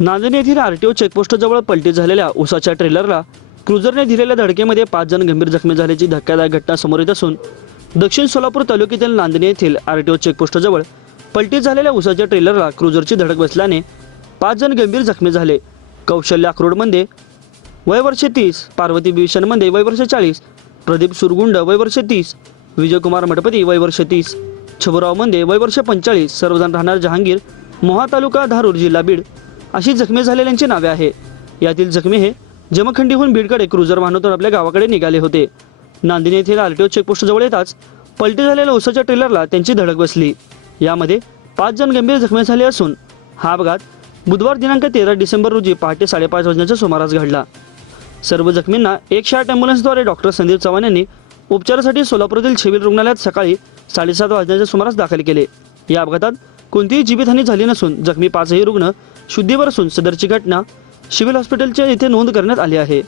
नांदणी येथील आरटीओ चेकपोस्टजवळ पलटी झालेल्या उसाच्या ट्रेलरला क्रुझरने दिलेल्या धडकेमध्ये पाच जण गंभीर जखमी झाल्याची धक्कादायक घटना समोर येत असून दक्षिण सोलापूर तालुक्यातील नांदणी येथील आरटीओ चेकपोस्टजवळ पलटी झालेल्या उसाच्या ट्रेलरला क्रुझरची धडक बसल्याने पाच जण गंभीर जखमी झाले. कौशल्य अक्रोडमध्ये वय वर्ष तीस पार्वती विभीषणमध्ये वय वर्ष चाळीस प्रदीप सुरगुंड वय वर्ष तीस विजयकुमार मठपती वय वर्ष तीस छबुराव मंदे वय वर्ष पंचाळीस सर्वजण राहणार जहांगीर मोहा तालुका धारूर जिल्हा बीड. अशी जखमी झालेल्यांची नावे आहे यातील जखमी हे जमखंडीहून बीडकडे क्रुझर वाहनातून आपल्या गावाकडे निघाले होते. नांदिनी येथील आरटीओ चेकपोस्ट जवळ येताच पलटी झालेल्या उसाच्या ट्रेलरला त्यांची धडक बसली. यामध्ये पाच जण गंभीर जखमी झाले असून हा अपघात बुधवार दिनांक तेरा डिसेंबर रोजी पहाटे साडेपाच वाजण्याच्या सुमारास घडला. सर्व जखमींना एकशे आठ ॲम्ब्युलन्सद्वारे डॉक्टर संदीप चव्हाण यांनी उपचारासाठी सोलापूरतील सिव्हिल रुग्णालयात सकाळी साडेसात वाजण्याच्या सुमारास दाखल केले. या अपघातात कोणतीही जीवितहानी झाली नसून जखमी पाचही रुग्ण शुद्धीवर असून सदरची घटना सिव्हिल हॉस्पिटलच्या येथे नोंद करण्यात आली आहे.